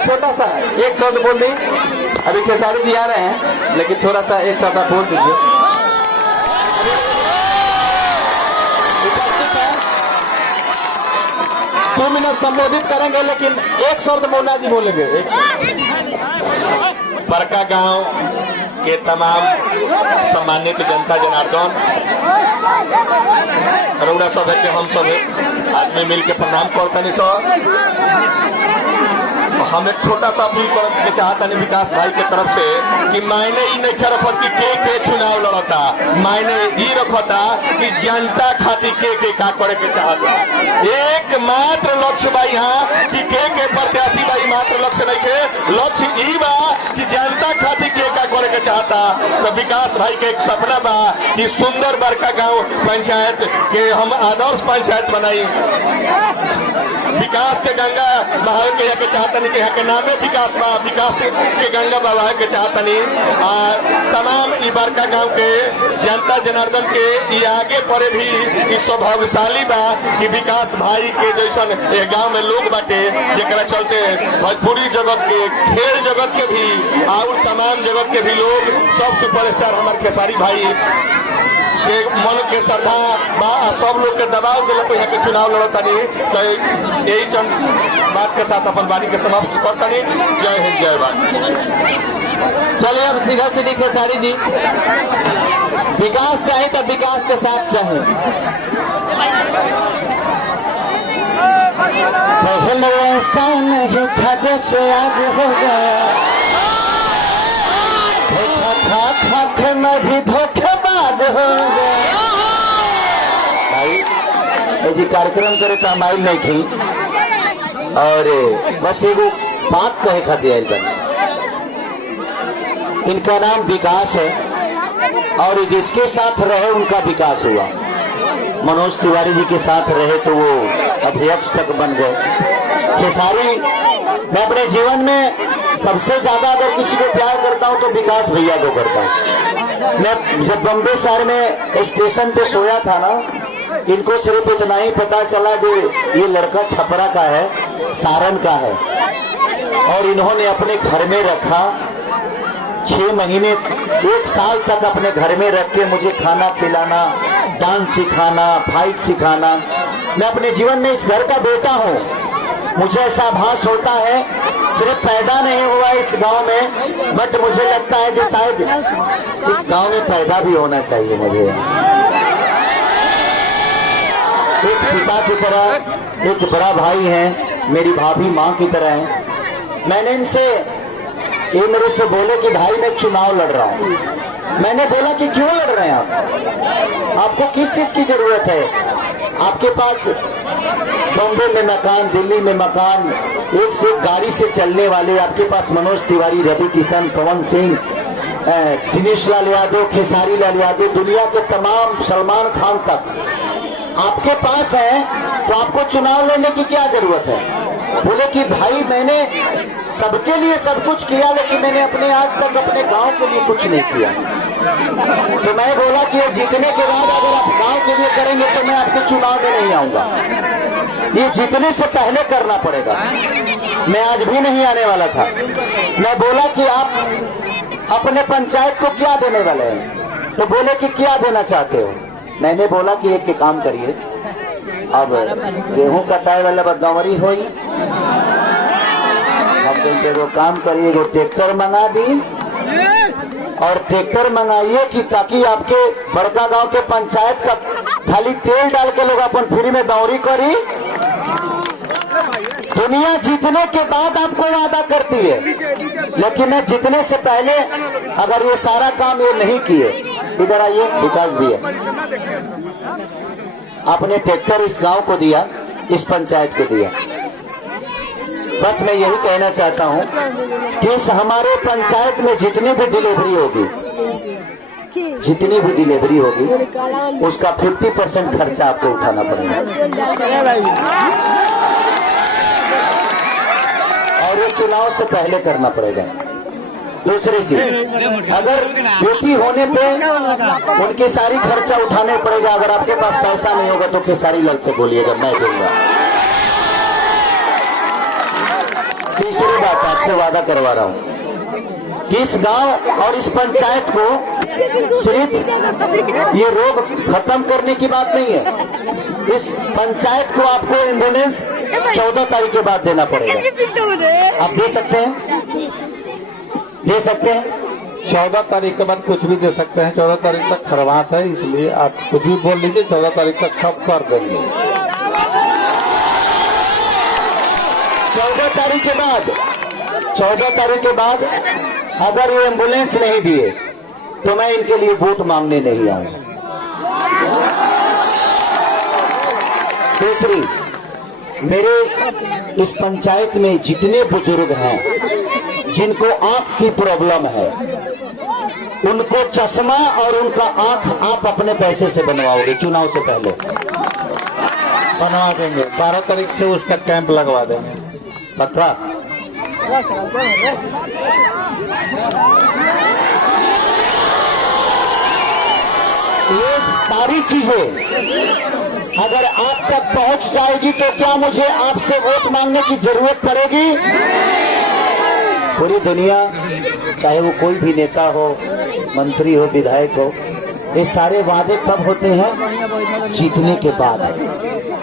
छोटा सा एक शब्द बोल दी। अभी खेसारी जी आ रहे हैं, लेकिन थोड़ा सा एक शब्द आप बोल दीजिए। 2 मिनट संबोधित करेंगे, लेकिन एक शब्द मुन्ना जी बोलेंगे। बड़का गांव के तमाम सम्मानित जनता जनार्दन, रउरा सब के हम सब आदमी मिल के प्रणाम करतनी सर। हम एक छोटा सा अपील करके चाहता नहीं विकास भाई के तरफ से कि मायने ही नहीं रखत कि के चुनाव लड़ता, मायने ही रखता कि जनता खातिर के का करे के चाहता। एकमात्र लक्ष्य बा यहाँ कि के प्रत्याशी बा, मात्र लक्ष्य नहीं के लक्ष्य ई बा कि जनता खातिर के का करे के चाहता। तो विकास भाई के एक सपना बा कि सुंदर बड़का गांव पंचायत के हम आदर्श पंचायत बनाई, विकास के गंगा बहाव के यहाँ के चाहतनी के यहाँ के नामे विकास बा, विकास के गंगा बहाव के चाहतनी। और तमाम ई बड़का गांव के जनता जनार्दन के ये आगे पड़े भी सौभाग्यशाली बा कि विकास भाई के जैसन ये गांव में लोग बाटे, जरा चलते भोजपुरी जगत के, खेल जगत के भी और तमाम जगत के भी लोग सब सुपरस्टार हमारे खेसारी भाई के मन के श्रद्धा बा, सब लोग के दबाव से यहाँ के चुनाव लड़तनी। तो यही चंद बात के साथ अपन वाणी के समाप्त करतनी। जय हिंद, जय भारत। चलिए अब सीधा सीधी खेसारी जी, विकास चाहे तो विकास के साथ चाहे। पहले ऐसा नहीं था जैसे आज हो गया, धोखा मैं भी धोखेबाज हो गया। भाई यदि कार्यक्रम करे तो हमारी नहीं थी, और बस एगो बात कहे खातिर आयल बनी। इनका नाम विकास है, और जिसके साथ रहे उनका विकास हुआ। मनोज तिवारी जी के साथ रहे तो वो अध्यक्ष तक बन गए। खेसारी, मैं अपने जीवन में सबसे ज्यादा अगर किसी को प्यार करता हूं तो विकास भैया को करता हूं। मैं जब बम्बे शहर में स्टेशन पे सोया था ना, इनको सिर्फ इतना ही पता चला कि ये लड़का छपरा का है, सारण का है, और इन्होंने अपने घर में रखा। 6 महीने 1 साल तक अपने घर में रख के मुझे खाना खिलाना, डांस सिखाना, फाइट सिखाना। मैं अपने जीवन में इस घर का बेटा हूँ। मुझे ऐसा आभास होता है सिर्फ पैदा नहीं हुआ इस गांव में, बट मुझे लगता है कि शायद इस गांव में पैदा भी होना चाहिए मुझे। एक पिता की तरह, एक बड़ा भाई है, मेरी भाभी माँ की तरह है। मैंने इनसे, ये मेरे से बोले कि भाई मैं चुनाव लड़ रहा हूँ। मैंने बोला कि क्यों लड़ रहे हैं आप, आपको किस चीज की जरूरत है? आपके पास बॉम्बे में मकान, दिल्ली में मकान, एक से एक गाड़ी से चलने वाले, आपके पास मनोज तिवारी, रवि किशन, पवन सिंह, दिनेश लाल यादव, खेसारी लाल यादव, दुनिया के तमाम, सलमान खान तक आपके पास है, तो आपको चुनाव लड़ने की क्या जरूरत है? बोले कि भाई मैंने सबके लिए सब कुछ किया, लेकिन मैंने अपने आज तक अपने गांव के लिए कुछ नहीं किया। तो मैं बोला कि ये जीतने के बाद अगर आप गांव के लिए करेंगे तो मैं आपके चुनाव में नहीं आऊंगा, ये जीतने से पहले करना पड़ेगा। मैं आज भी नहीं आने वाला था। मैं बोला कि आप अपने पंचायत को क्या देने वाले हैं? तो बोले कि क्या देना चाहते हो? मैंने बोला कि एक काम करिए, अब गेहूं कटाई वाला बदगवरी हो, अब वो काम करिए, वो ट्रैक्टर मंगा दी, और ट्रैक्टर मंगाइए कि ताकि आपके बड़का गांव के पंचायत का खाली तेल डाल के लोग अपन फ्री में दौरी करी। दुनिया जीतने के बाद आपको वादा करती है, लेकिन मैं जीतने से पहले अगर ये सारा काम ये नहीं किए, इधर आइए, विकास भी है, आपने ट्रैक्टर इस गांव को दिया, इस पंचायत को दिया। बस मैं यही कहना चाहता हूं कि इस हमारे पंचायत में जितनी भी डिलीवरी होगी उसका 50% खर्चा आपको उठाना पड़ेगा, और ये चुनाव से पहले करना पड़ेगा। दूसरी चीज, अगर बेटी होने पे उनकी सारी खर्चा उठाने पड़ेगा। अगर आपके पास पैसा नहीं होगा तो खेसारी लाल से बोलिएगा, मैं दूंगा। तीसरी बात आपसे वादा करवा रहा हूँ कि इस गांव और इस पंचायत को सिर्फ ये रोग खत्म करने की बात नहीं है, इस पंचायत को आपको एम्बुलेंस 14 तारीख के बाद देना पड़ेगा। आप दे सकते हैं? दे सकते हैं? 14 तारीख के बाद कुछ भी दे सकते हैं। 14 तारीख तक खरवास है, इसलिए आप कुछ भी बोल लीजिए, 14 तारीख तक सब कर देंगे। 14 तारीख के बाद, 14 तारीख के बाद अगर ये एम्बुलेंस नहीं दिए तो मैं इनके लिए वोट मांगने नहीं आऊंगा। दूसरी, मेरे इस पंचायत में जितने बुजुर्ग हैं जिनको आंख की प्रॉब्लम है, उनको चश्मा और उनका आंख आप अपने पैसे से बनवाओगे चुनाव से पहले? बनवा देंगे। 12 तारीख से उसका कैंप लगवा देंगे। पक्का? ये सारी चीजें अगर आप तक पहुंच जाएगी तो क्या मुझे आपसे वोट मांगने की जरूरत पड़ेगी? पूरी दुनिया, चाहे वो कोई भी नेता हो, मंत्री हो, विधायक हो, ये सारे वादे कब होते हैं? जीतने के बाद।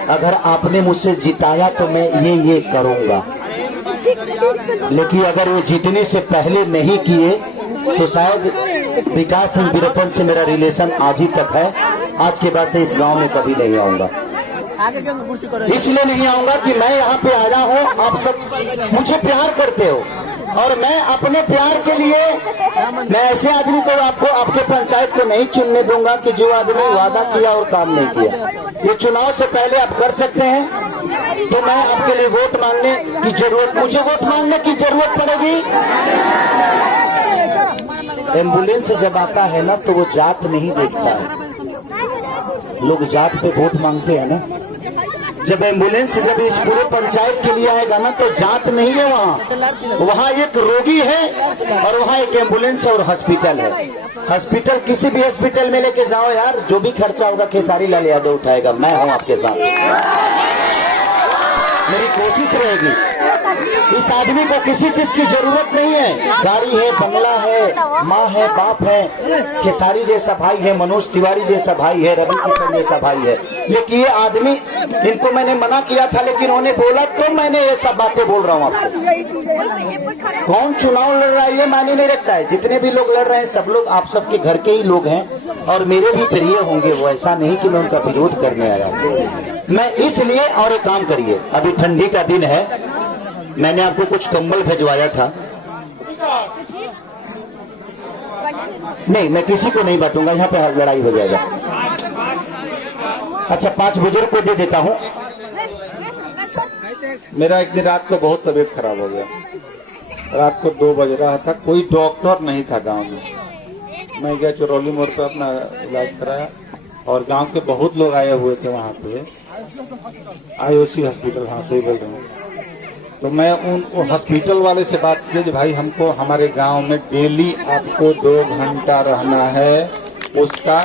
अगर आपने मुझसे जिताया तो मैं ये करूंगा, लेकिन अगर वो जीतने से पहले नहीं किए तो शायद विकास सिंह वीरप्पन से मेरा रिलेशन आज ही तक है। आज के बाद से इस गांव में कभी नहीं आऊंगा। इसलिए नहीं आऊंगा कि मैं यहाँ पे आया हूँ, आप सब मुझे प्यार करते हो और मैं अपने प्यार के लिए मैं ऐसे आदमी को आपको आपके पंचायत को नहीं चुनने दूंगा कि जो आदमी वादा किया और काम नहीं किया। ये चुनाव से पहले आप कर सकते हैं, तो मैं आपके लिए वोट मांगने की जरूरत, मुझे वोट मांगने की जरूरत पड़ेगी। एम्बुलेंस जब आता है ना तो वो जात नहीं देखता है, लोग जात पे वोट मांगते हैं ना। जब एम्बुलेंस जब इस पूरे पंचायत के लिए आएगा ना तो जात नहीं है, वहाँ एक रोगी है और वहाँ एक एम्बुलेंस और हॉस्पिटल है। हॉस्पिटल किसी भी हॉस्पिटल में लेके जाओ यार, जो भी खर्चा होगा खेसारी लाल यादव उठाएगा, मैं हूँ आपके साथ। मेरी कोशिश रहेगी। इस आदमी को किसी चीज की जरूरत नहीं है, गाड़ी है, बंगला है, माँ है, बाप है, खेसारी जैसा भाई है, मनोज तिवारी जैसा भाई है, रवि किशन जैसा भाई है। लेकिन ये आदमी, इनको मैंने मना किया था लेकिन उन्होंने बोला तो मैंने ये सब बातें बोल रहा हूँ आपसे। कौन चुनाव लड़ रहा है ये मायने नहीं रखता है, जितने भी लोग लड़ रहे हैं सब लोग आप सबके घर के ही लोग हैं और मेरे भी प्रिय होंगे। वो ऐसा नहीं कि मैं उनका विरोध करने आया मैं इसलिए। और एक काम करिए, अभी ठंडी का दिन है, मैंने आपको कुछ कंबल भिजवाया था। नहीं, मैं किसी को नहीं बांटूंगा, यहाँ पे लड़ाई हो जाएगा। अच्छा, 5 बुजुर्ग को दे देता हूँ। मेरा एक दिन रात को बहुत तबीयत खराब हो गया। रात को 2 बज रहा था, कोई डॉक्टर नहीं था गांव में। मैं गया चरौली मोड़ पर अपना इलाज कराया और गांव के बहुत लोग आए हुए थे वहाँ पे। IOC हॉस्पिटल, हाँ सही बोल रहे हैं। तो मैं उन हॉस्पिटल वाले से बात की कि भाई हमको हमारे गांव में डेली आपको 2 घंटा रहना है, उसका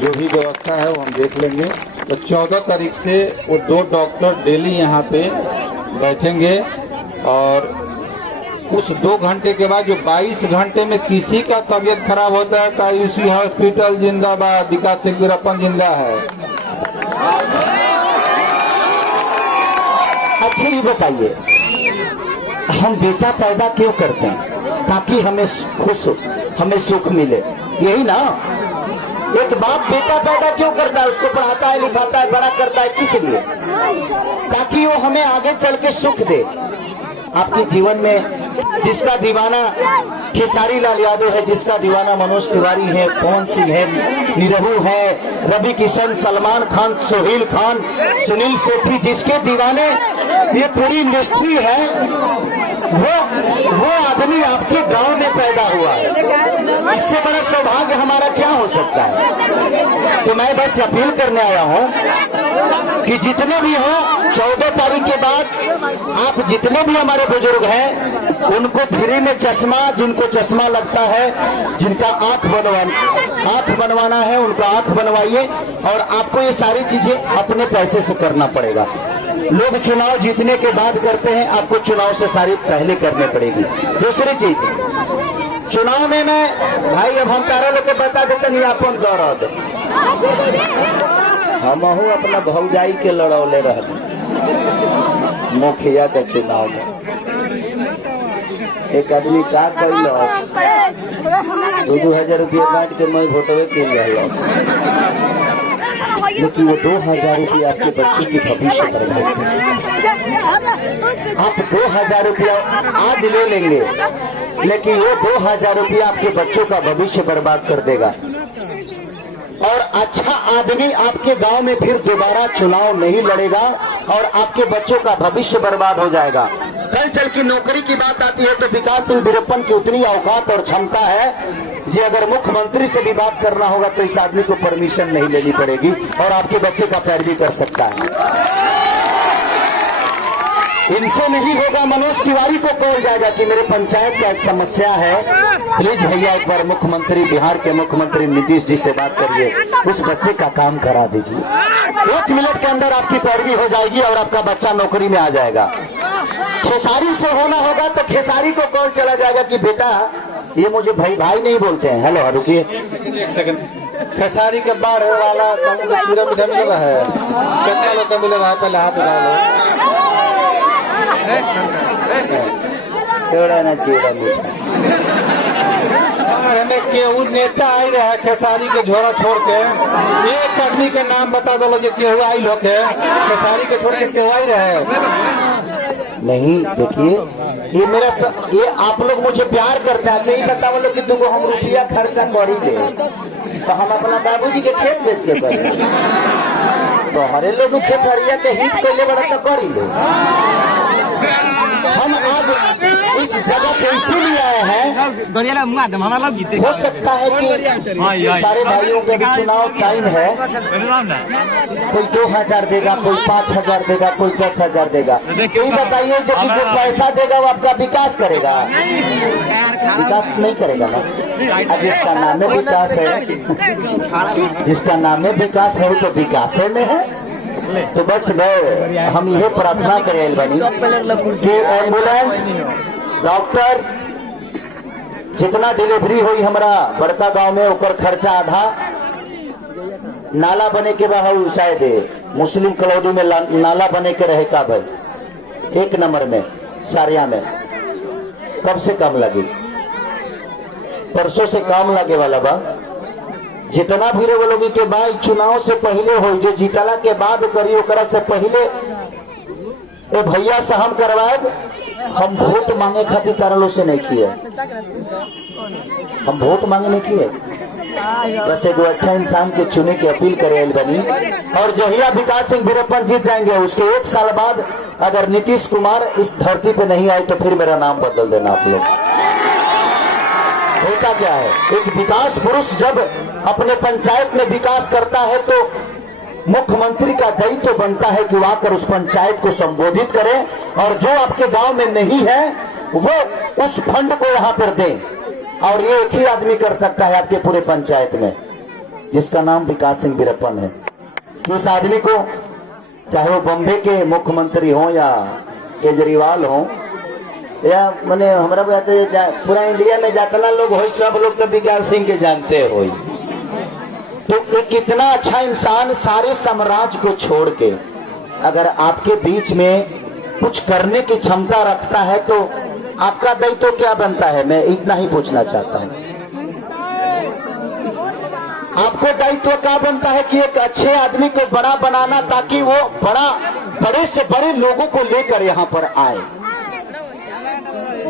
जो भी व्यवस्था है वो हम देख लेंगे। तो 14 तारीख से वो 2 डॉक्टर डेली यहाँ पे बैठेंगे और उस 2 घंटे के बाद जो 22 घंटे में किसी का तबीयत खराब होता है तो IOC हॉस्पिटल जिंदाबाद, विकास सिंह वीरप्पन जिंदा है। अच्छा ये बताइए, हम बेटा पैदा क्यों करते हैं? ताकि हमें खुश, हमें सुख मिले, यही ना। एक बाप बेटा पैदा क्यों करता है? उसको पढ़ाता है, लिखाता है, बड़ा करता है, किस लिए? ताकि वो हमें आगे चल के सुख दे। आपके जीवन में जिसका दीवाना खेसारी लाल यादव है, जिसका दीवाना मनोज तिवारी है, पवन सिंह है, निरहू है, रवि किशन, सलमान खान, सोहेल खान, सुनील सेठी, जिसके दीवाने ये पूरी इंडस्ट्री है, वो आदमी आपके गांव में पैदा हुआ है। इससे बड़ा सौभाग्य हमारा क्या हो सकता है? तो मैं बस अपील करने आया हूं कि जितने भी हो 14 तारीख के बाद आप जितने भी हमारे बुजुर्ग हैं उनको फ्री में चश्मा, जिनको चश्मा लगता है, जिनका आंख बनवाना है, उनका आंख बनवाइए। और आपको ये सारी चीजें अपने पैसे से करना पड़ेगा। लोग चुनाव जीतने के बाद करते हैं, आपको चुनाव से सारी पहले करनी पड़ेगी। दूसरी चीज, चुनाव में मैं भाई अब हम तारा लोग के बता देते नहीं अपन दौरान हम अपना भौजाई के लड़ौले रह मुखिया के चुनाव में एक आदमी का कई 2,000 रुपया बांट के मैं वोटवे के लॉस, लेकिन वो 2,000 रुपया आपके बच्चे की भविष्य बर्बाद कर सकते। आप 2,000 रुपया आज ले लेंगे, लेकिन वो 2,000 रुपया आपके बच्चों का भविष्य बर्बाद कर देगा। और अच्छा आदमी आपके गांव में फिर दोबारा चुनाव नहीं लड़ेगा और आपके बच्चों का भविष्य बर्बाद हो जाएगा। कल चल की नौकरी की बात आती है तो विकास सिंह वीरप्पन की उतनी औकात और क्षमता है जी, अगर मुख्यमंत्री से भी बात करना होगा तो इस आदमी को परमिशन नहीं लेनी पड़ेगी और आपके बच्चे का पैरवी कर सकता है। इनसे नहीं होगा, मनोज तिवारी को कॉल जाएगा कि मेरे पंचायत का एक समस्या है, प्लीज भैया एक बार मुख्यमंत्री, बिहार के मुख्यमंत्री नीतीश जी से बात करिए, उस बच्चे का काम करा दीजिए। 1 मिनट के अंदर आपकी पैरवी हो जाएगी और आपका बच्चा नौकरी में आ जाएगा। खेसारी से होना होगा तो खेसारी को कॉल चला जाएगा कि बेटा ये मुझे भाई भाई नहीं बोलते हैं। हेलो रुकिए एक सेकंड, खेसारी के बाढ़ वाला चूड़ा मीठा मिल रहा है, कितना लोग का मिल रहा है, पहले हाथ उठा लो। चूड़ा ना चूड़ा मीठा, और हमें केहू नेता आई रहा है खेसारी के झोरा छोड़ के, एक आदमी के नाम बता दो जो केहू आई लोग है खेसारी के छोड़ के, केहू आई रहा है? नहीं। देखिए ये मेरा ये आप लोग मुझे प्यार करते हैं, चाहिए बता बोलो कि तुमको हम रुपया खर्चा करी दे तो हम अपना बाबूजी के खेत बेच के करें, तो हरे लोग खेसरिया के हिट के लिए बड़ा तो करी दे। हम आज इस जगह पे इसीलिए आए हैं, हो सकता है कि सारे भाइयों के भी चुनाव टाइम है, कोई 2,000 देगा, कोई 5,000 देगा, कोई 10,000 देगा। कोई बताइए जो पैसा देगा वो आपका विकास करेगा? विकास नहीं करेगा ना। जिसका नाम है विकास है, जिसका नाम है विकास है वो तो विकास में है। तो बस हम यह प्रार्थना करें बनी कि एम्बुलेंस, डॉक्टर, जितना डिलीवरी हुई हमारा बड़का गांव में ओकर खर्चा आधा, नाला बने के बाद शायद मुस्लिम कॉलोनी में नाला बने के रहे का भाई 1 नंबर में सारिया में कब से काम लगी, परसों से काम लगे वाला बा। जितना भी लोगी के बाद चुनाव से पहले हो, जो जीतला के बाद करी ओकरा से पहले ए भैया से हम करवाए। हम वोट मांगे खातिर तारलो से नहीं किए, हम वोट मांगे नहीं किए, बस एक अच्छा इंसान के चुने की अपील करे बनी। और जहिया विकास सिंह वीरप्पन जीत जाएंगे उसके 1 साल बाद अगर नीतीश कुमार इस धरती पे नहीं आए तो फिर मेरा नाम बदल देना आप लोग। होता क्या है, एक विकास पुरुष जब अपने पंचायत में विकास करता है तो मुख्यमंत्री का दायित्व तो बनता है कि वो आकर उस पंचायत को संबोधित करें और जो आपके गांव में नहीं है वो उस फंड को यहाँ पर दें। और ये एक ही आदमी कर सकता है आपके पूरे पंचायत में, जिसका नाम विकास सिंह वीरप्पन है। इस आदमी को चाहे वो बॉम्बे के मुख्यमंत्री हो या केजरीवाल हो या मैंने हमारा पूरा इंडिया में जितना लोग हो सब लोग तो विकास सिंह के जानते हो। तो एक कितना अच्छा इंसान सारे साम्राज्य को छोड़ के अगर आपके बीच में कुछ करने की क्षमता रखता है तो आपका दायित्व तो क्या बनता है, मैं इतना ही पूछना चाहता हूँ। आपको दायित्व क्या बनता है कि एक अच्छे आदमी को बड़ा बनाना ताकि वो बड़े से बड़े लोगों को लेकर यहाँ पर आए,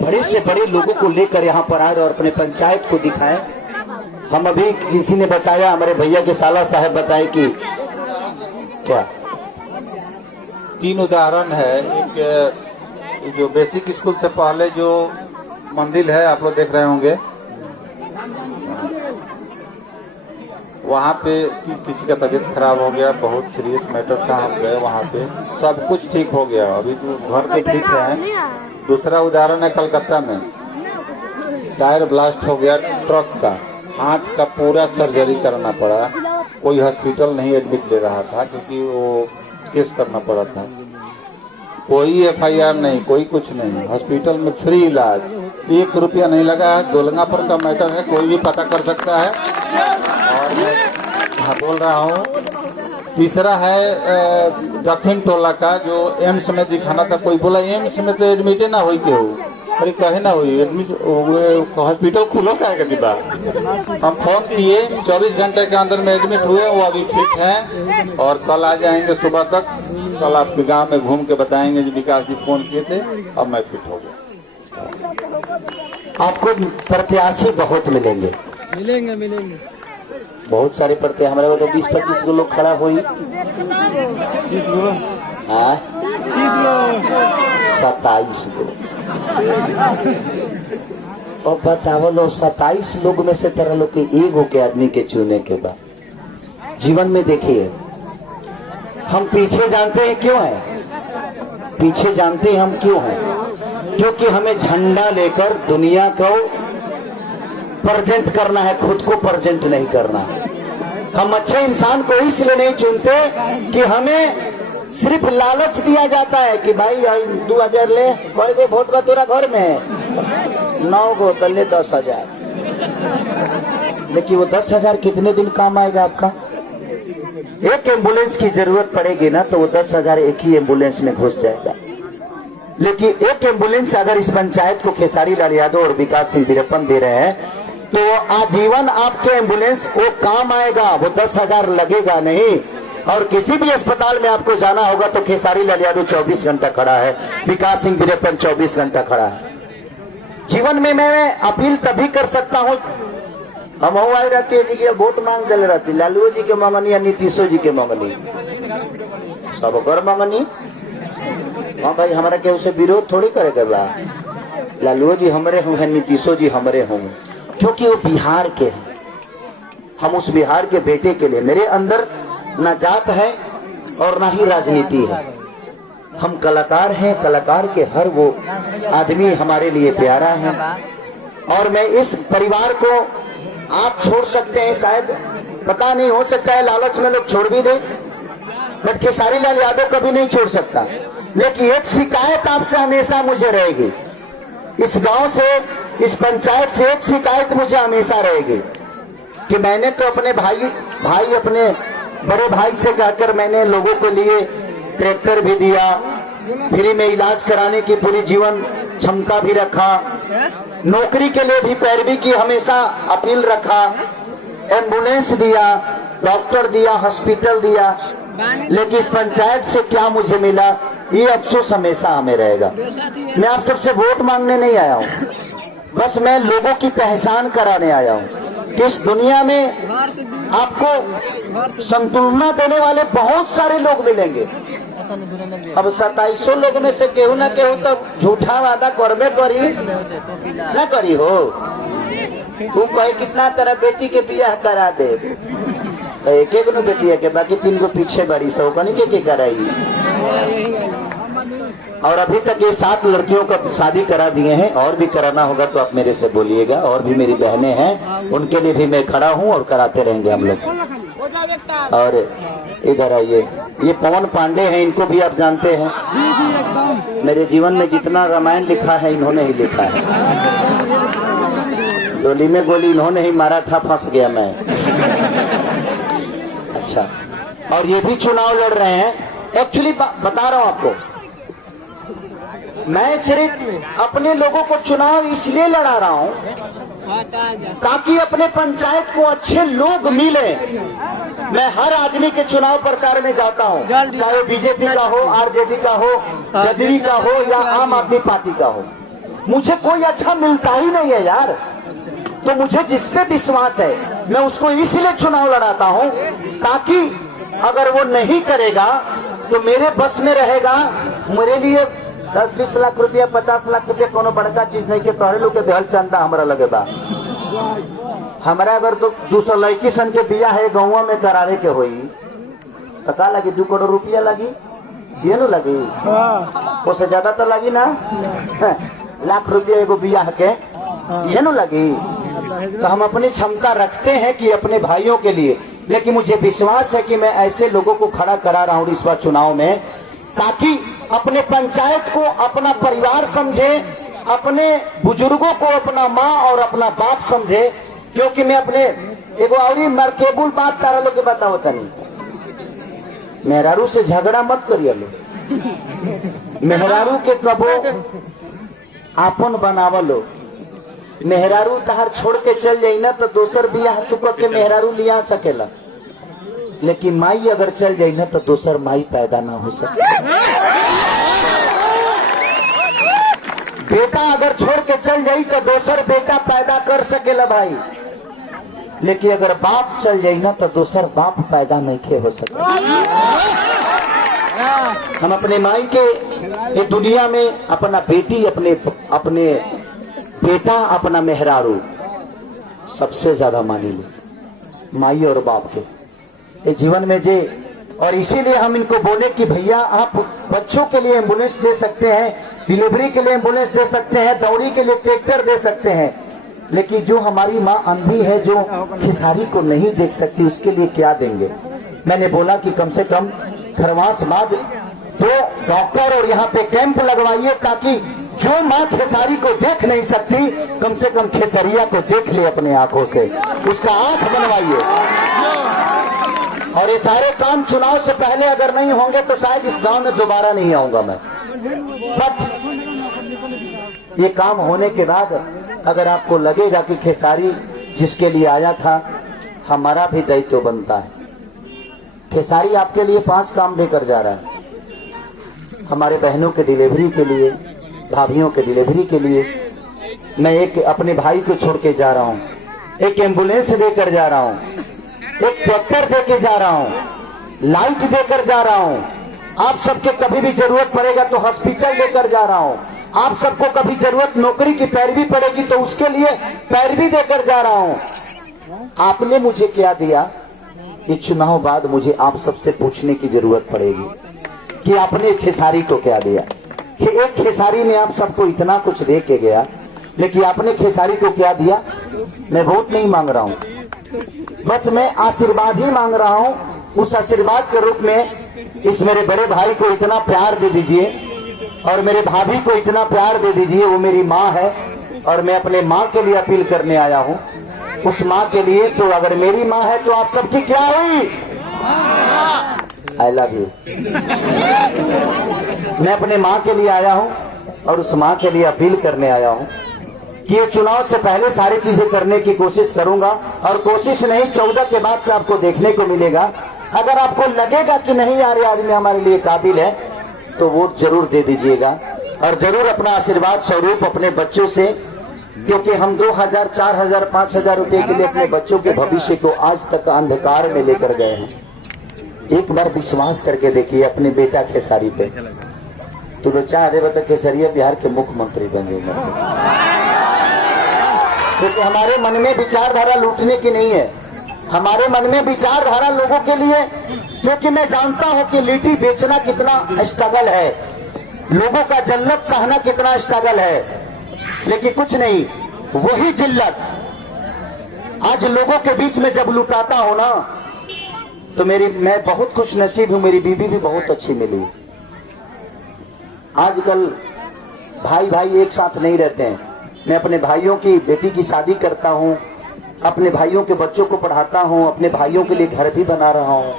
बड़े से बड़े लोगों को लेकर यहाँ पर आए और अपने पंचायत को दिखाएं। हम अभी किसी ने बताया, हमारे भैया के साला साहब बताए कि क्या 3 उदाहरण है। एक जो बेसिक स्कूल से पहले जो मंदिर है आप लोग देख रहे होंगे, वहाँ पे किसी का तबीयत खराब हो गया, बहुत सीरियस मैटर था, हम गए वहाँ पे, सब कुछ ठीक हो गया, अभी तो घर पे ठीक है। दूसरा उदाहरण है कलकत्ता में, टायर ब्लास्ट हो गया ट्रक का, हाथ का पूरा सर्जरी करना पड़ा, कोई हॉस्पिटल नहीं एडमिट ले रहा था क्योंकि वो केस करना पड़ा था। कोई FIR नहीं, कोई कुछ नहीं। हॉस्पिटल में फ्री इलाज, 1 रुपया नहीं लगा है। गोलंगापुर का मैटर है, कोई भी पता कर सकता है। और मैं बोल रहा हूँ, तीसरा है दक्षिण टोला का, जो एम्स में दिखाना था। कोई बोला एम्स में तो एडमिट ना हुई के हो, अरे कहे ना हुई एडमिट, हॉस्पिटल खुला का दिबा। हम फोन किए, 24 घंटे के अंदर में एडमिट हुए, वो अभी फिट हैं और कल आ जाएंगे सुबह तक। कल आपके गांव में घूम के बताएंगे कि विकास जी फोन किए थे, अब मैं फिट हो गया। आपको प्रत्याशी बहुत मिलेंगे, बहुत सारे प्रत्याशी। हमारे को तो 20-25 गो लोग खड़ा हुई, 27 गो। और बताओ लो, 27 लोग में से तरह लोग के एगो के आदमी के चुने के बाद जीवन में देखिए, हम पीछे जानते हैं क्यों है? पीछे जानते हैं हम क्यों हैं? क्योंकि हमें झंडा लेकर दुनिया को प्रेजेंट करना है, खुद को प्रेजेंट नहीं करना है। हम अच्छे इंसान को इसलिए नहीं चुनते कि हमें सिर्फ लालच दिया जाता है कि भाई 2000 ले, कोई को वोट का तोरा घर में 9 गो तो ले 10,000। लेकिन वो 10,000 कितने दिन काम आएगा आपका? एक एम्बुलेंस की जरूरत पड़ेगी ना, तो वो 10,000 एक ही एम्बुलेंस में घुस जाएगा। लेकिन एक एम्बुलेंस अगर इस पंचायत को खेसारी लाल यादव और विकास सिंह वीरप्पन दे रहे हैं, तो वो आजीवन आपके एम्बुलेंस वो काम आएगा, वो 10,000 लगेगा नहीं। और किसी भी अस्पताल में आपको जाना होगा तो खेसारी लाल यादव 24 घंटा खड़ा है, विकास सिंह वीरप्पन 24 घंटा खड़ा है। जीवन में मैं अपील तभी कर सकता हूँ, हम आई रहती है जी के वोट मांग दे रहती, लालू जी के मांगनी या नीतीशो जी के मांगनी, सब कर मांगनी। हाँ भाई, हमारा क्या उसे विरोध थोड़ी करेगा बा, लालू जी हमारे होंगे, नीतीशो जी हमारे होंगे, क्योंकि वो बिहार के हैं। हम उस बिहार के बेटे के लिए, मेरे अंदर ना जात है और ना ही राजनीति है। हम कलाकार हैं, कलाकार के हर वो आदमी हमारे लिए प्यारा है। और मैं इस परिवार को आप छोड़ सकते हैं, शायद पता नहीं, हो सकता है लालच में लोग छोड़ भी दे, बट खेसारी लाल यादव कभी नहीं छोड़ सकता। लेकिन एक शिकायत आपसे हमेशा मुझे रहेगी, इस गांव से, इस पंचायत से एक शिकायत मुझे हमेशा रहेगी कि मैंने तो अपने भाई अपने बड़े भाई से कहकर मैंने लोगों के लिए ट्रैक्टर भी दिया, फ्री में इलाज कराने की पूरी जीवन क्षमता भी रखा, नौकरी के लिए भी पैरवी की हमेशा अपील रखा, एम्बुलेंस दिया, डॉक्टर दिया, हॉस्पिटल दिया। लेकिन इस पंचायत से क्या मुझे मिला, ये अफसोस हमेशा हमें रहेगा। मैं आप सबसे वोट मांगने नहीं आया हूँ, बस मैं लोगों की पहचान कराने आया हूँ कि इस दुनिया में आपको संतुलना देने वाले बहुत सारे लोग मिलेंगे। अब 2700 लोग में से केहू ना केहू तो झूठा वादा करबे करी ना करी हो। तू कहे कितना तेरा बेटी के बियाह करा दे, तो एक एक नो बेटी है के बाकी 3 गो पीछे बड़ी सौ कनी के कराई। और अभी तक ये 7 लड़कियों का शादी करा दिए हैं, और भी कराना होगा तो आप मेरे से बोलिएगा। और भी मेरी बहनें हैं, उनके लिए भी मैं खड़ा हूँ और कराते रहेंगे हम लोग। और इधर आइए, ये पवन पांडे हैं, इनको भी आप जानते हैं। मेरे जीवन में जितना रामायण लिखा है इन्होंने ही लिखा है। डोली में गोली इन्होंने ही मारा था, फंस गया मैं। अच्छा, और ये भी चुनाव लड़ रहे हैं। एक्चुअली बता रहा हूं आपको, मैं सिर्फ अपने लोगों को चुनाव इसलिए लड़ा रहा हूं ताकि अपने पंचायत को अच्छे लोग मिले। मैं हर आदमी के चुनाव प्रचार में जाता हूं, चाहे बीजेपी का हो, आरजेडी का हो, जदयू का हो या आम आदमी पार्टी का हो। मुझे कोई अच्छा मिलता ही नहीं है यार। तो मुझे जिस पे विश्वास है मैं उसको इसलिए चुनाव लड़ाता हूं ताकि अगर वो नहीं करेगा तो मेरे बस में रहेगा। मेरे लिए 10-20 लाख रुपया, 50 लाख रुपया कोनो बड़का चीज नहीं के, तोहरे लोग के देहल चंदा हमरा लगे बा। हमारा अगर तो 200 लड़की सन के बिया है गाँव में करावे के होई तो का लगी, 2 करोड़ रुपया लगी, ये नो लगी, उससे ज्यादा तो लगी ना। लाख रुपया एगो बिया के ये नो लगी। तो हम अपनी क्षमता रखते हैं कि अपने भाइयों के लिए, लेकिन मुझे विश्वास है कि मैं ऐसे लोगों को खड़ा करा रहा हूँ इस बार चुनाव में ताकि अपने पंचायत को अपना परिवार समझे, अपने बुजुर्गों को अपना माँ और अपना बाप समझे। क्योंकि मैं अपने एगो और मरकेबुल बात तारा लोग के बताओ तनी, मेहरारू से झगड़ा मत करिए लो, मेहरारू के कबो आपन बनावा लो। मेहरारू तहार छोड़ के चल जाई ना तो दोसर बियाह तू के मेहरारू लिया सकेला, लेकिन माई अगर चल जाई ना तो दोसर माई पैदा ना हो सके। बेटा अगर छोड़ के चल जाई तो दोसर बेटा पैदा कर सकेला भाई, लेकिन अगर बाप चल जाई ना तो दोसर बाप पैदा नहीं हो सके। हम अपने माई के ये दुनिया में अपना बेटी, अपने बेटा, अपना मेहरारू सबसे ज्यादा मानी लो, माई और बाप के ये जीवन में जे। और इसीलिए हम इनको बोले कि भैया आप बच्चों के लिए एम्बुलेंस दे सकते हैं, डिलीवरी के लिए एम्बुलेंस दे सकते हैं, दौड़ी के लिए ट्रैक्टर दे सकते हैं, लेकिन जो हमारी माँ अंधी है, जो खिसारी को नहीं देख सकती, उसके लिए क्या देंगे। मैंने बोला कि कम से कम खरवास बाद 2 डॉक्टर और यहाँ पे कैंप लगवाइए, ताकि जो माँ खेसारी को देख नहीं सकती कम से कम खेसरिया को देख ले अपने आंखों से, उसका आंख बनवाइए। और ये सारे काम चुनाव से पहले अगर नहीं होंगे तो शायद इस गांव में दोबारा नहीं आऊंगा मैं। बट ये काम होने के बाद अगर आपको लगेगा कि खेसारी जिसके लिए आया था, हमारा भी दायित्व बनता है। खेसारी आपके लिए 5 काम लेकर जा रहा है, हमारे बहनों के डिलीवरी के लिए, भाभियों के डिलीवरी के लिए। मैं एक अपने भाई को छोड़ के जा रहा हूँ, एक एम्बुलेंस देकर जा रहा हूँ, एक ट्रैक्टर देके जा रहा हूँ, लाइट देकर जा रहा हूँ। आप सबके कभी भी जरूरत पड़ेगा तो हॉस्पिटल देकर जा रहा हूँ। आप सबको कभी जरूरत नौकरी की पैरवी पड़ेगी तो उसके लिए पैरवी देकर जा रहा हूँ। आपने मुझे क्या दिया, ये चुनाव बाद मुझे आप सबसे पूछने की जरूरत पड़ेगी कि आपने खेसारी को क्या दिया। कि एक खेसारी ने आप सबको इतना कुछ दे के गया, लेकिन आपने खेसारी को क्या दिया। मैं वोट नहीं मांग रहा हूँ, बस मैं आशीर्वाद ही मांग रहा हूँ। उस आशीर्वाद के रूप में इस मेरे बड़े भाई को इतना प्यार दे दीजिए और मेरे भाभी को इतना प्यार दे दीजिए। वो मेरी माँ है और मैं अपने माँ के लिए अपील करने आया हूँ, उस माँ के लिए। तो अगर मेरी माँ है तो आप सबकी क्या हुई, आई लव यू। मैं अपने माँ के लिए आया हूँ और उस माँ के लिए अपील करने आया हूँ कि ये चुनाव से पहले सारी चीजें करने की कोशिश करूंगा। और कोशिश नहीं, 14 के बाद से आपको देखने को मिलेगा। अगर आपको लगेगा कि नहीं यार ये आदमी हमारे लिए काबिल है तो वोट जरूर दे दीजिएगा और जरूर अपना आशीर्वाद स्वरूप अपने बच्चों से, क्योंकि हम 2000, 4000, 5000 रुपए के लिए अपने बच्चों के भविष्य को आज तक अंधकार में लेकर गए हैं। एक बार विश्वास करके देखिए अपने बेटा खेसारी पे, तो लोग चाह रहे बता खेसरिया बिहार के मुख्यमंत्री बन जाएंगे। क्योंकि हमारे मन में विचारधारा लूटने की नहीं है, हमारे मन में विचारधारा लोगों के लिए। क्योंकि मैं जानता हूं कि लिट्टी बेचना कितना स्ट्रगल है, लोगों का जल्लत सहना कितना स्ट्रगल है, लेकिन कुछ नहीं, वही जिल्लत आज लोगों के बीच में जब लुटाता हूं ना, तो मैं बहुत खुश नसीब हूं। मेरी बीवी भी बहुत अच्छी मिली। आजकल भाई भाई एक साथ नहीं रहते हैं। मैं अपने भाइयों की बेटी की शादी करता हूं, अपने भाइयों के बच्चों को पढ़ाता हूं, अपने भाइयों के लिए घर भी बना रहा हूं,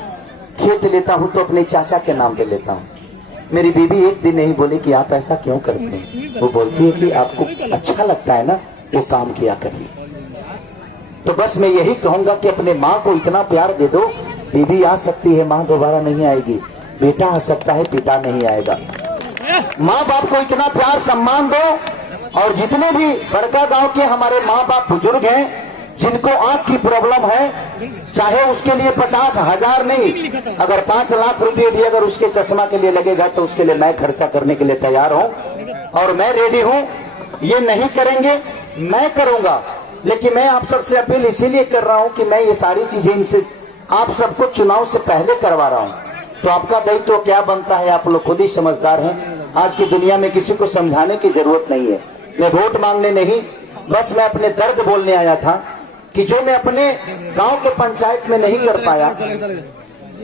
खेत लेता हूं तो अपने चाचा के नाम पे लेता हूं। मेरी बीवी एक दिन नहीं बोली कि आप ऐसा क्यों करते हैं, वो बोलती है कि आपको अच्छा लगता है ना, वो काम किया करिए। तो बस मैं यही कहूंगा कि अपने माँ को इतना प्यार दे दो। बीवी आ सकती है, माँ दोबारा नहीं आएगी, बेटा आ सकता है, पिता नहीं आएगा। माँ बाप को इतना प्यार सम्मान दो। और जितने भी बड़का गांव के हमारे माँ बाप बुजुर्ग हैं जिनको आंख की प्रॉब्लम है, चाहे उसके लिए 50,000 नहीं, अगर 5 लाख रुपए भी अगर उसके चश्मा के लिए लगेगा तो उसके लिए मैं खर्चा करने के लिए तैयार हूं और मैं रेडी हूं। ये नहीं करेंगे, मैं करूंगा, लेकिन मैं आप सबसे अपील इसीलिए कर रहा हूं कि मैं ये सारी चीजें इनसे आप सबको चुनाव से पहले करवा रहा हूं। तो आपका दायित्व क्या बनता है, आप लोग खुद ही समझदार हैं। आज की दुनिया में किसी को समझाने की जरूरत नहीं है। मैं वोट मांगने नहीं, बस मैं अपने दर्द बोलने आया था कि जो मैं अपने गांव के पंचायत में नहीं कर पाया,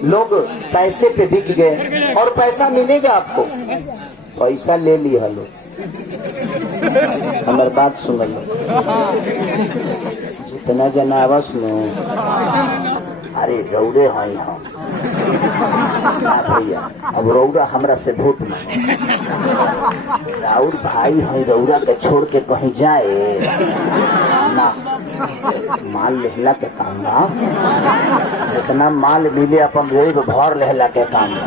लोग पैसे पे बिक गए और पैसा मिलेगा आपको, पैसा ले लिया लो। हमारी बात सुन लो, जितना जनावस नो अरे रौड़े हैं हम भैया, अब रौड़ा हमरा से वोट राउर भाई है, रौड़ा के छोड़ के कहीं जाए ना, माल लेहला के काम ना, इतना माल मिले अपन जेब भर लेहला के काम ना।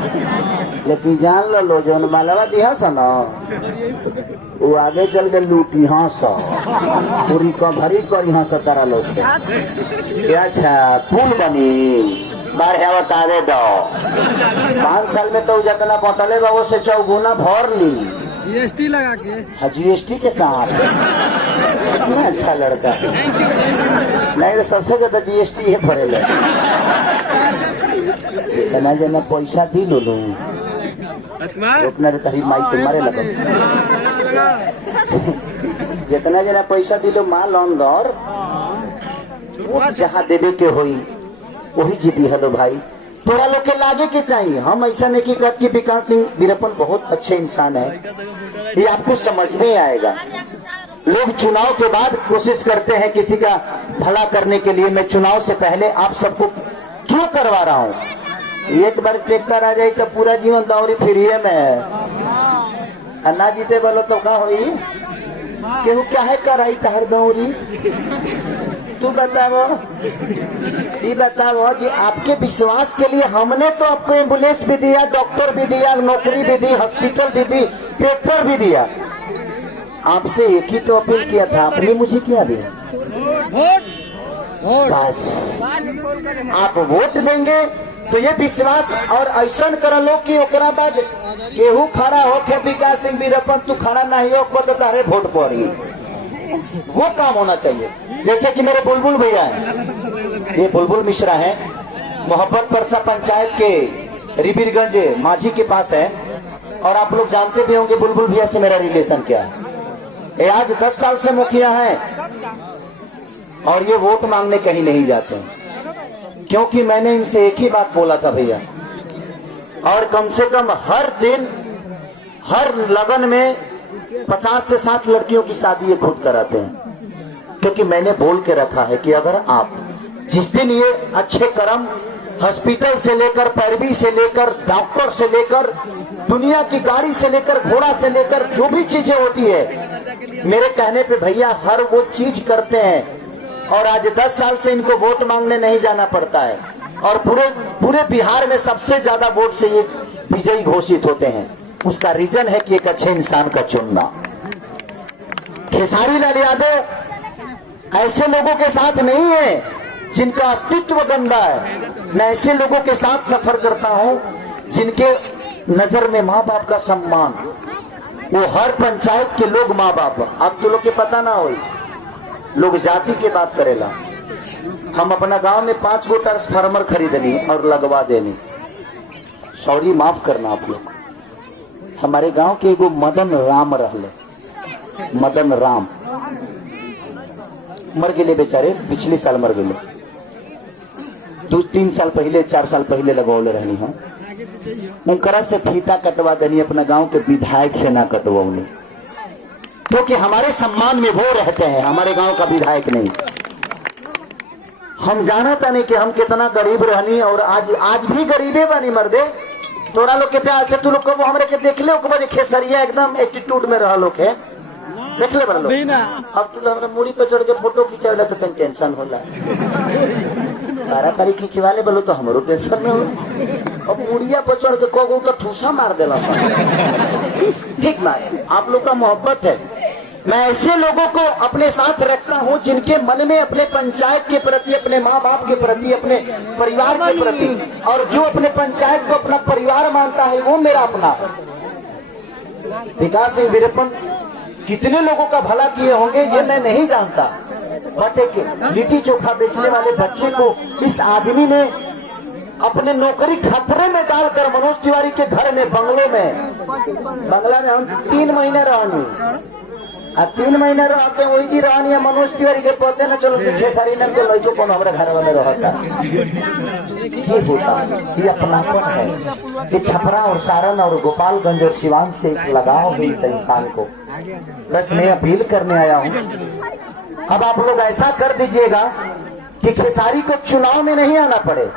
लेकिन जान लो जो मालवा दिया सा ना वो आगे चल के लूटी हाँ सा पूरी कभरी करी हाँ सा तारा लो से। अच्छा पुल बनी बारह बतावे दो, 5 साल में तो जितना बटले बा वो से 4 गुना भर ली, जीएसटी लगा के। हाँ जीएसटी के साथ। कितना अच्छा लड़का, नहीं तो सबसे ज्यादा जीएसटी है भरे ले। इतना जना पैसा दी लो अपना तरी माई के मारे लगे। जितना जना पैसा दिलो माल अंदर जहाँ देवे के होई वही जीती। हेलो भाई, थोड़ा लोग के लागे के चाहिए। हम ऐसा नहीं कि विकास सिंह वीरप्पन बहुत अच्छे इंसान है, ये आपको समझ में आएगा। लोग चुनाव के बाद कोशिश करते हैं किसी का भला करने के लिए। मैं चुनाव से पहले आप सबको क्यों करवा रहा हूँ? एक बार ट्रैक्टर आ जाए तो पूरा जीवन दौरी फ्री में, ना जीते बोलो तो क्या होई? केहू क्या है कराई तहर दौरी? तू बताओ, ये बताओ जी, आपके विश्वास के लिए हमने तो आपको एम्बुलेंस भी दिया, डॉक्टर भी दिया, नौकरी भी दी, हॉस्पिटल भी दी, पेपर भी दिया। आपसे एक ही तो अपील किया था, आपने मुझे क्या दिया? बस आप वोट देंगे तो ये विश्वास और ऐसा कर लो कि ओकरा बाद केहू खड़ा हो के विकास सिंह वीरप्पन तू खड़ा नहीं हो तो तारे वोट पड़ी, वो काम होना चाहिए। जैसे कि मेरे बुलबुल भैया हैं, ये बुलबुल मिश्रा हैं, मोहब्बत परसा पंचायत के रिबीरगंज माझी के पास है, और आप लोग जानते भी होंगे बुलबुल भैया से मेरा रिलेशन क्या है। ये आज 10 साल से मुखिया हैं और ये वोट मांगने कहीं नहीं जाते हैं, क्योंकि मैंने इनसे एक ही बात बोला था भैया, और कम से कम हर दिन हर लगन में 50 से 60 लड़कियों की शादी ये खुद कराते हैं। क्योंकि मैंने बोल के रखा है कि अगर आप जिस दिन ये अच्छे कर्म हॉस्पिटल से लेकर, पैरवी से लेकर, डॉक्टर से लेकर, दुनिया की गाड़ी से लेकर, घोड़ा से लेकर, जो भी चीजें होती है मेरे कहने पे भैया हर वो चीज करते हैं। और आज 10 साल से इनको वोट मांगने नहीं जाना पड़ता है, और पूरे बिहार में सबसे ज्यादा वोट से ये विजयी घोषित होते हैं। उसका रीजन है कि एक अच्छे इंसान का चुनना। खेसारी लाल यादव ऐसे लोगों के साथ नहीं है जिनका अस्तित्व गंदा है। मैं ऐसे लोगों के साथ सफर करता हूं जिनके नजर में माँ बाप का सम्मान, वो हर पंचायत के लोग माँ बाप। अब तो लोग के पता ना हो, लोग जाति के बात करेला। हम अपना गांव में 5 गो ट्रांसफार्मर खरीदनी और लगवा देनी। सॉरी माफ करना आप लोग, हमारे गांव के एगो मदन राम रहले, मदन राम मर गए बेचारे, पिछले साल मर गए। 2-3 साल पहले 4 साल पहले लगौले रहनी है। उनकरा से फीता कटवा देनी, अपना गांव के विधायक से ना कटवाऊनी, क्योंकि हमारे सम्मान में वो रहते हैं, हमारे गांव का विधायक नहीं। हम जानता नहीं कि हम कितना गरीब रहनी, और आज भी गरीबे बनी मर्दे। तोरा लोग के प्यार से तू लोग को हमरे के देख ले, खेसरिया एकदम एटीट्यूड में रह लोग है, देख ले बड़ा लोग। अब तू हमरा मुड़ी पे चढ़ के फोटो खिंचावे तो कहीं टेंशन होला, तारी खिंचवा ले बोलो तो हमरो टेंशन में हो। अब मुड़िया पर चढ़ के को तो ठूसा मार देला। ठीक बात, आप लोग का मोहब्बत है। मैं ऐसे लोगों को अपने साथ रखता हूं जिनके मन में अपने पंचायत के प्रति, अपने माँ बाप के प्रति, अपने परिवार के प्रति, और जो अपने पंचायत को अपना परिवार मानता है वो मेरा अपना। विकास सिंह वीरप्पन कितने लोगों का भला किए होंगे ये मैं नहीं जानता, बट एक लिट्टी चोखा बेचने वाले बच्चे को इस आदमी ने अपने नौकरी खतरे में डालकर मनोज तिवारी के घर में बंगला में हम 3 महीने रहनी, अब 3 महीना रहते वही जी रहनी है मनोज तिवारी के पते न चलो कि खेसारी नाम के लड़को कौन हमारे घर वाले रहता ये होता ये अपनापन है। ये छपरा और सारण और गोपालगंज और सिवान से एक लगाव है इस इंसान को। बस मैं अपील करने आया हूँ, अब आप लोग ऐसा कर दीजिएगा कि खेसारी को चुनाव में नहीं आना पड़े।